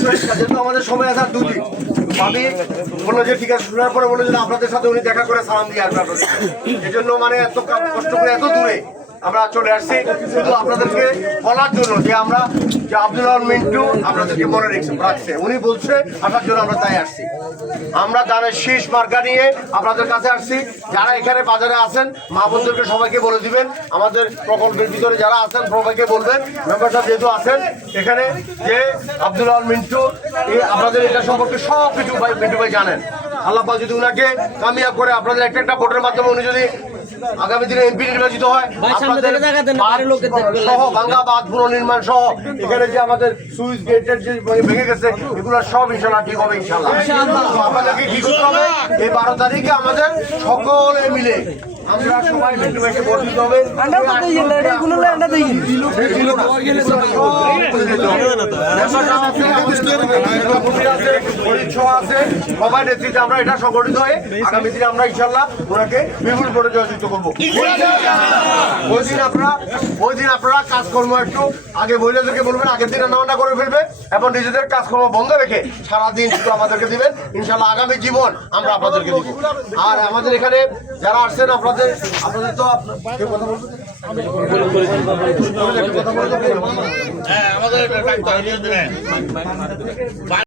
অবশ্যই যেহেতু আমাদের সময় আছে আর 2 দিন, আমি বললো যে ঠিক আছে, শোনার পরে বললো যে আপনাদের সাথে উনি দেখা করে সালাম দিয়ে আসবে আপনাদের। এই জন্য মানে এত কষ্ট করে এত দূরে আমরা চলে আসছি শুধু আপনাদেরকে বলার জন্য যে আমরা যে আব্দুল আল মিন্টু আপনাদেরকে মনে রাখছে, উনি বলছে আসার জন্য আমরা তাই আসছি। আমরা ধানের শীষ মার্কা নিয়ে আপনাদের কাছে আসছি। যারা এখানে বাজারে আছেন মা বোনদেরকে সবাইকে বলে দিবেন, আমাদের প্রকল্পের ভিতরে যারা আছেন সবাইকে বলবেন, মেম্বার সাহেব যেহেতু আছেন এখানে, যে আব্দুল আল মিন্টু আপনাদের এটা সম্পর্কে সব কিছু মিন্টু ভাই জানেন। আল্লাহ পাক যদি উনাকে কামিয়াব করে আপনাদের একটা ভোটের মাধ্যমে উনি যদি আগামী দিনে এমপি নির্বাচিত হয়, সহ ভাঙ্গা বাঁধ পুনর্নির্মাণ সহ এখানে যে আমাদের সুইচ গেটের যে ভেঙে গেছে এগুলো সব ইনশাল্লাহ ঠিক হবে। ইনশাল্লাহ আমাদেরকে কি করতে হবে, এই 12 তারিখে আমাদের সকলে মিলে আমরা সবাই মিন্টু ভাইকে ভোট দিতে হবে। সবাই নেতৃত্বে আমরা এটা সংগঠিত হয়ে আগামী দিনে আমরা ইনশাল্লাহ ওনাকে বিপুল ভোটে জয়যুক্ত করবো। ওই দিন আপনারা কাজকর্ম একটু আগে মহিলাদেরকে বলবেন, আগের দিন রান্না করে ফেলবে এবং নিজেদের কাজকর্ম বন্ধ রেখে সারাদিন শুধু আমাদেরকে দিবেন। ইনশাল্লাহ আগামী জীবন আমরা আপনাদেরকে দিব। আর আমাদের এখানে যারা আসছেন আপনাদের তো কথা বলতে